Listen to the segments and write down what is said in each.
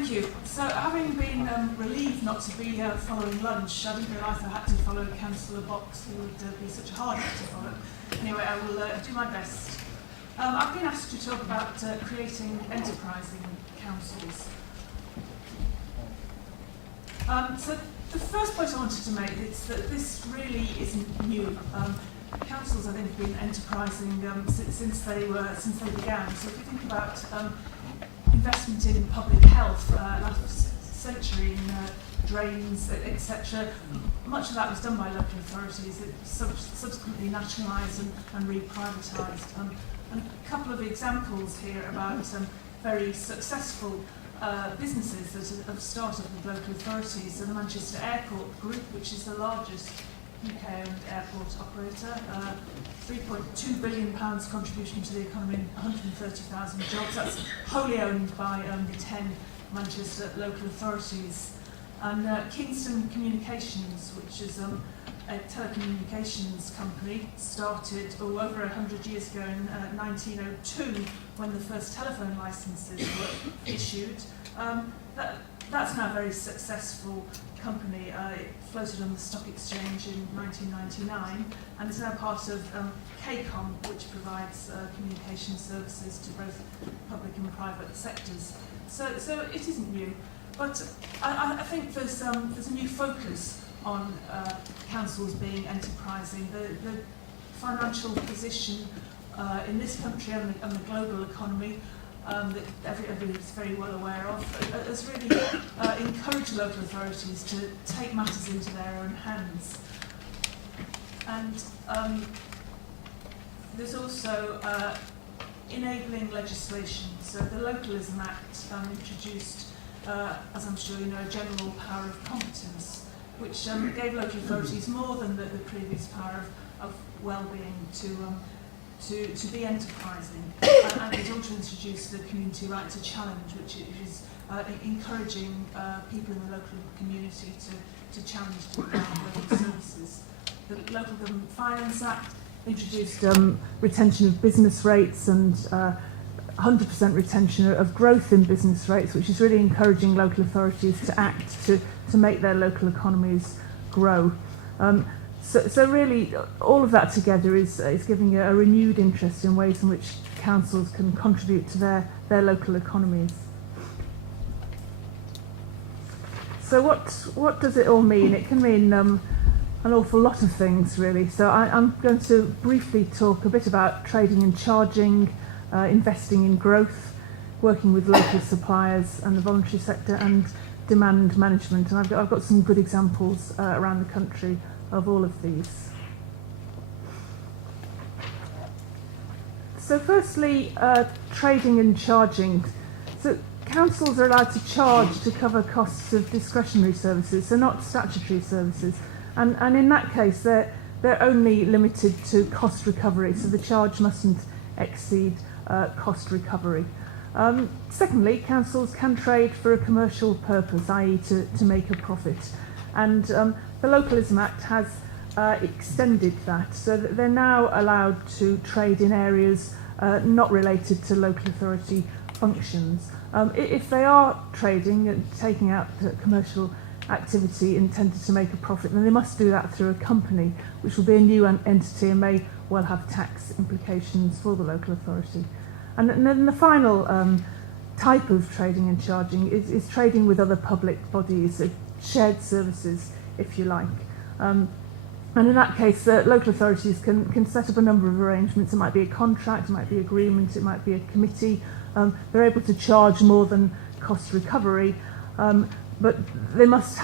Thank you. So, having been relieved not to be following lunch, I didn't realise I had to follow Councillor Box, who would be such a hard act to follow. Anyway, I will do my best. I've been asked to talk about creating enterprising councils. So, the first point I wanted to make is that this really isn't new. Councils, I think, have been enterprising since they began. So, if you think about investment in public health last century in drains, etc. Much of that was done by local authorities. It subsequently nationalised and re-privatised. And a couple of examples here about very successful businesses that have started with local authorities. So the Manchester Airport Group, which is the largest UK-owned airport operator, £3.2 billion contribution to the economy, 130,000 jobs. That's wholly owned by 10 Manchester local authorities. And Kingston Communications, which is a telecommunications company, started over 100 years ago in 1902, when the first telephone licenses were issued. That's now a very successful company. It floated on the stock exchange in 1999 and is now part of KCOM, which provides communication services to both public and private sectors. So it isn't new, but I think there's a new focus on councils being enterprising. The financial position in this country and the global economy that everybody's very well aware of, has really encouraged local authorities to take matters into their own hands. And there's also enabling legislation. So the Localism Act introduced, as I'm sure you know, a general power of competence, which gave local authorities more than the previous power of well-being to be enterprising. And it also introduced the community right to challenge, which is encouraging people in the local community to challenge local services. The Local Government Finance Act introduced retention of business rates and 100% retention of growth in business rates, which is really encouraging local authorities to act to make their local economies grow. So really, all of that together is giving a renewed interest in ways in which councils can contribute to their local economies. So what does it all mean? It can mean an awful lot of things, really. So I'm going to briefly talk a bit about trading and charging, investing in growth, working with local suppliers and the voluntary sector, and demand management. And I've got some good examples around the country of all of these. So firstly, trading and charging. So councils are allowed to charge to cover costs of discretionary services, so not statutory services. And in that case, they're only limited to cost recovery, so the charge mustn't exceed cost recovery. Secondly, councils can trade for a commercial purpose, i.e. to make a profit. And the Localism Act has extended that, so that they're now allowed to trade in areas not related to local authority functions. If they are trading and taking out commercial activity intended to make a profit, then they must do that through a company, which will be a new entity and may well have tax implications for the local authority. And then the final type of trading and charging is trading with other public bodies, shared services, if you like. And in that case, local authorities can set up a number of arrangements. It might be a contract, it might be agreement, it might be a committee. They're able to charge more than cost recovery, but they must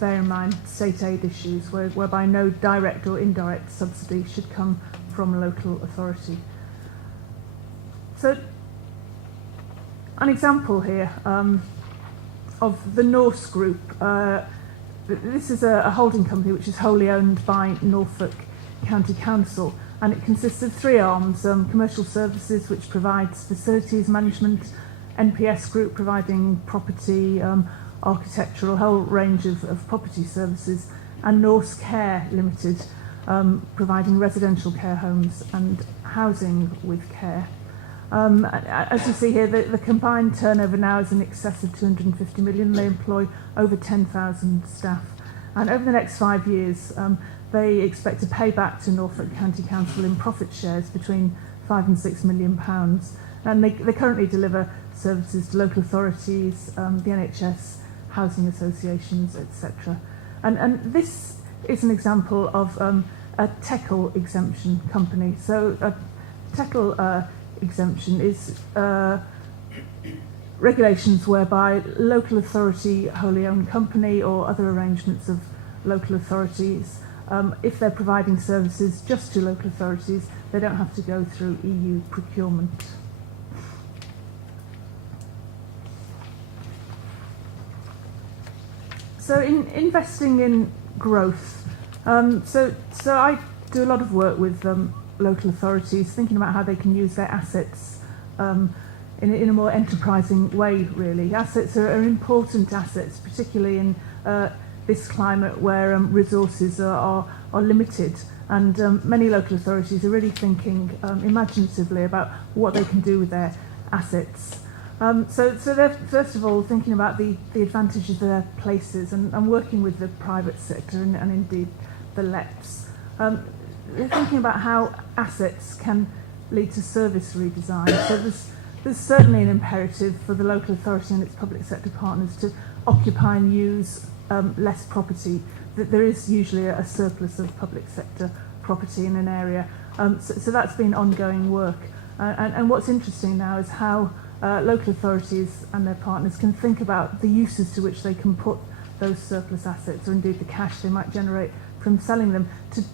bear in mind state aid issues, whereby no direct or indirect subsidy should come from a local authority. So, an example here of the Norse Group. This is a holding company which is wholly owned by Norfolk County Council, and it consists of three arms: commercial services, which provides facilities management; NPS Group, providing property, architectural, a whole range of property services; and Norse Care Limited, providing residential care homes and housing with care. As you see here, the combined turnover now is in excess of 250 million. They employ over 10,000 staff. And over the next 5 years, they expect to pay back to Norfolk County Council in profit shares between £5 and £6 million. And they currently deliver services to local authorities, the NHS, housing associations, etc. And this is an example of a TECL exemption company. So a TECL exemption is regulations whereby local authority, wholly owned company or other arrangements of local authorities, if they're providing services just to local authorities, they don't have to go through EU procurement. So in investing in growth, so I do a lot of work with local authorities, thinking about how they can use their assets in a more enterprising way, really. Assets are important assets, particularly in this climate where resources are limited, and many local authorities are really thinking imaginatively about what they can do with their assets. So they're first of all thinking about the advantages of their places and working with the private sector and indeed the lets. They're thinking about how assets can lead to service redesign. So there's certainly an imperative for the local authority and its public sector partners to occupy and use less property. That there is usually a surplus of public sector property in an area. So that's been ongoing work. And what's interesting now is how local authorities and their partners can think about the uses to which they can put those surplus assets, or indeed the cash they might generate from selling them,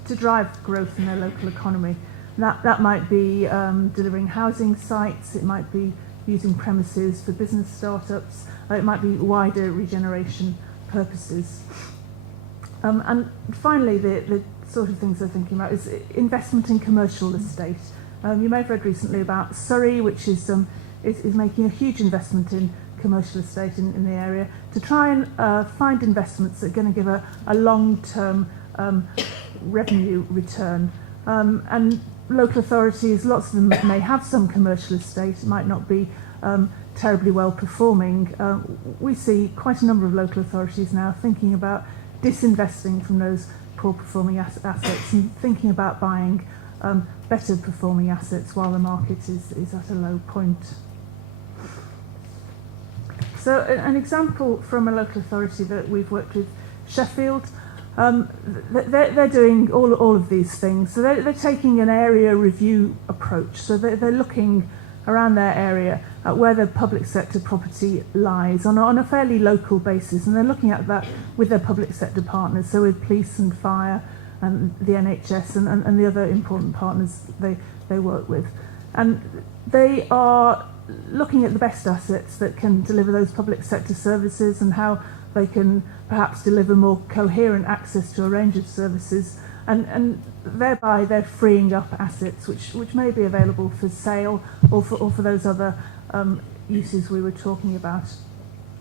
to drive growth in their local economy. That might be delivering housing sites, it might be using premises for business startups, it might be wider regeneration purposes. And finally, the sort of things they're thinking about is investment in commercial estate. You may have read recently about Surrey, which is making a huge investment in commercial estate in the area to try and find investments that are going to give a long-term revenue return. And local authorities, lots of them may have some commercial estate, it might not be terribly well performing. We see quite a number of local authorities now thinking about disinvesting from those poor performing assets and thinking about buying better performing assets while the market is at a low point. So an example from a local authority that we've worked with, Sheffield, they're doing all of these things. So they're taking an area review approach. So they're looking around their area at where the public sector property lies on a fairly local basis. And they're looking at that with their public sector partners, so with police and fire and the NHS and the other important partners they work with. And they are looking at the best assets that can deliver those public sector services and how they can perhaps deliver more coherent access to a range of services, and thereby they're freeing up assets which may be available for sale or for those other uses we were talking about.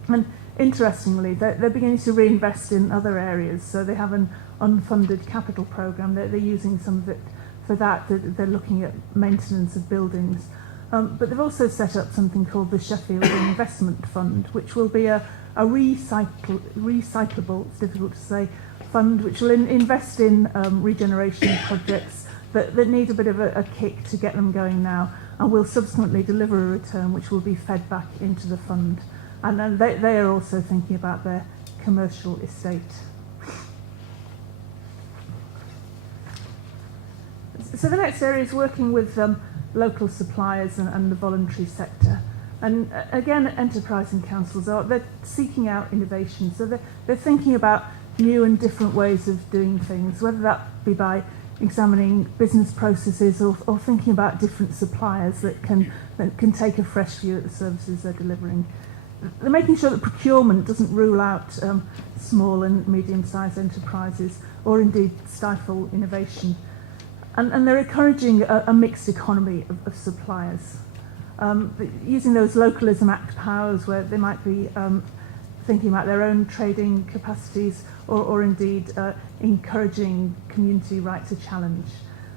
And interestingly, they're beginning to reinvest in other areas. So they have an unfunded capital programme. They're using some of it for that. They're looking at maintenance of buildings. But they've also set up something called the Sheffield Investment Fund, which will be a recyclable, it's difficult to say, fund which will invest in regeneration projects that need a bit of a kick to get them going now, and will subsequently deliver a return which will be fed back into the fund. And then they are also thinking about their commercial estate. So the next area is working with local suppliers and the voluntary sector. And again, enterprising councils they're seeking out innovation. So they're thinking about new and different ways of doing things, whether that be by examining business processes or thinking about different suppliers that can take a fresh view at the services they're delivering. They're making sure that procurement doesn't rule out small and medium-sized enterprises or indeed stifle innovation. And they're encouraging a mixed economy of suppliers, using those localism act powers where they might be thinking about their own trading capacities or indeed encouraging community right to challenge.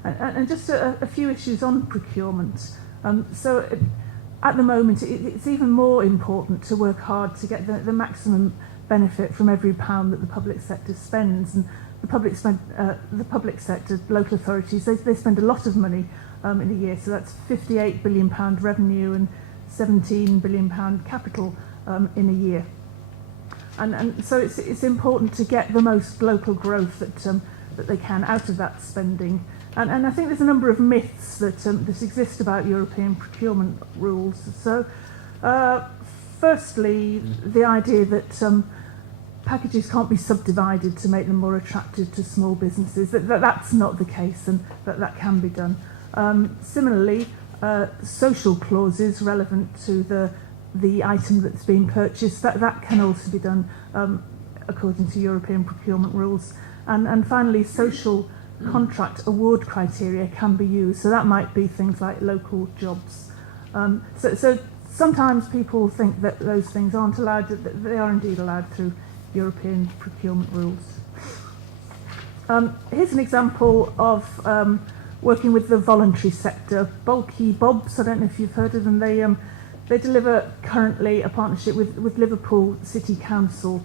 And just a few issues on procurement. At the moment, it's even more important to work hard to get the maximum benefit from every pound that the public sector spends. And the public sector, local authorities, they spend a lot of money in a year. So that's £58 billion revenue and £17 billion capital in a year. And so it's important to get the most local growth that they can out of that spending. And I think there's a number of myths that exist about European procurement rules. So, firstly, the idea that packages can't be subdivided to make them more attractive to small businesses. That's not the case, and that can be done. Similarly, social clauses relevant to the item that's being purchased, that can also be done according to European procurement rules. And finally, social contract award criteria can be used. So that might be things like local jobs. So sometimes people think that those things aren't allowed, that they are indeed allowed through European procurement rules. Here's an example of working with the voluntary sector. Bulky Bobs, I don't know if you've heard of them, they deliver currently a partnership with Liverpool City Council,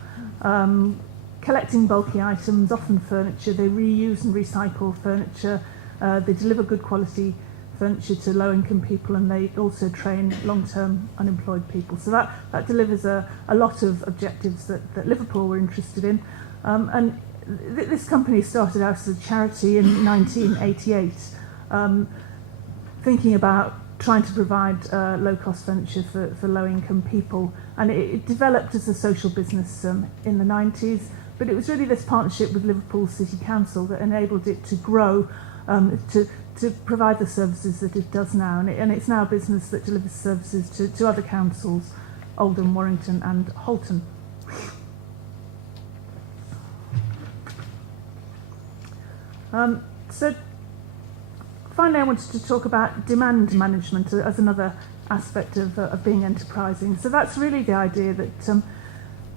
collecting bulky items, often furniture. They reuse and recycle furniture. They deliver good quality furniture to low-income people, and they also train long-term unemployed people. So that delivers a lot of objectives that Liverpool were interested in. And this company started out as a charity in 1988, thinking about trying to provide low-cost furniture for low-income people. And it developed as a social business in the 90s. But it was really this partnership with Liverpool City Council that enabled it to grow, to provide the services that it does now. And it's now a business that delivers services to other councils, Oldham, Warrington and Halton. So finally, I wanted to talk about demand management as another aspect of being enterprising. So that's really the idea that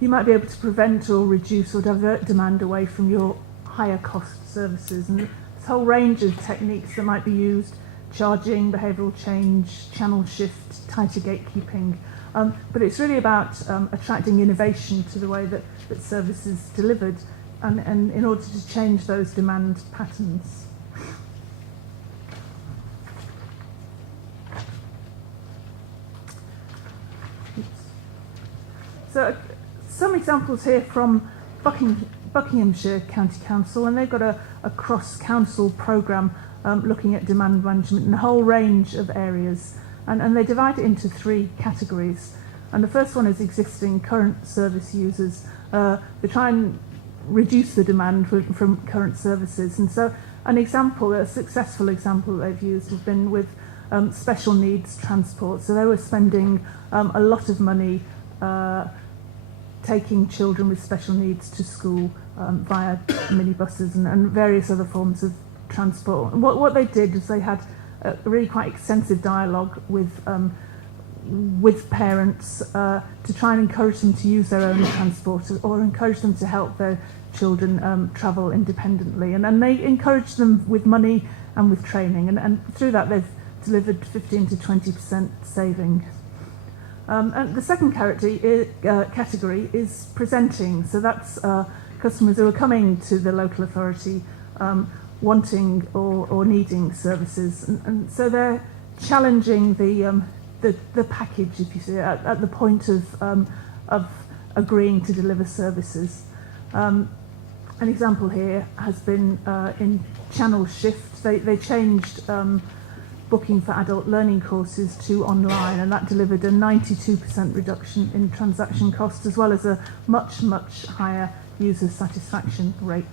you might be able to prevent or reduce or divert demand away from your higher cost services. And this whole range of techniques that might be used: charging, behavioural change, channel shift, tighter gatekeeping. But it's really about attracting innovation to the way that service is delivered, and in order to change those demand patterns. So some examples here from Buckinghamshire County Council, and they've got a cross-council programme looking at demand management in a whole range of areas. And they divide it into three categories. And the first one is existing current service users. They try and reduce the demand from current services. And so a successful example that they've used has been with special needs transport. So they were spending a lot of money taking children with special needs to school via minibuses and various other forms of transport. And what they did is they had a really quite extensive dialogue with parents to try and encourage them to use their own transport, or encourage them to help their children travel independently. And they encouraged them with money and with training. And through that, they've delivered 15 to 20% saving. And the second category is presenting. So that's customers who are coming to the local authority wanting or needing services. And so they're challenging the package, if you see, at the point of agreeing to deliver services. An example here has been in channel shift. They changed booking for adult learning courses to online, and that delivered a 92% reduction in transaction costs, as well as a much, much higher user satisfaction rate.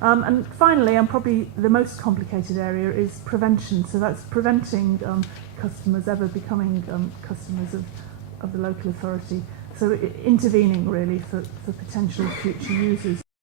And finally, and probably the most complicated area, is prevention. So that's preventing customers ever becoming customers of the local authority. So intervening really for potential future users.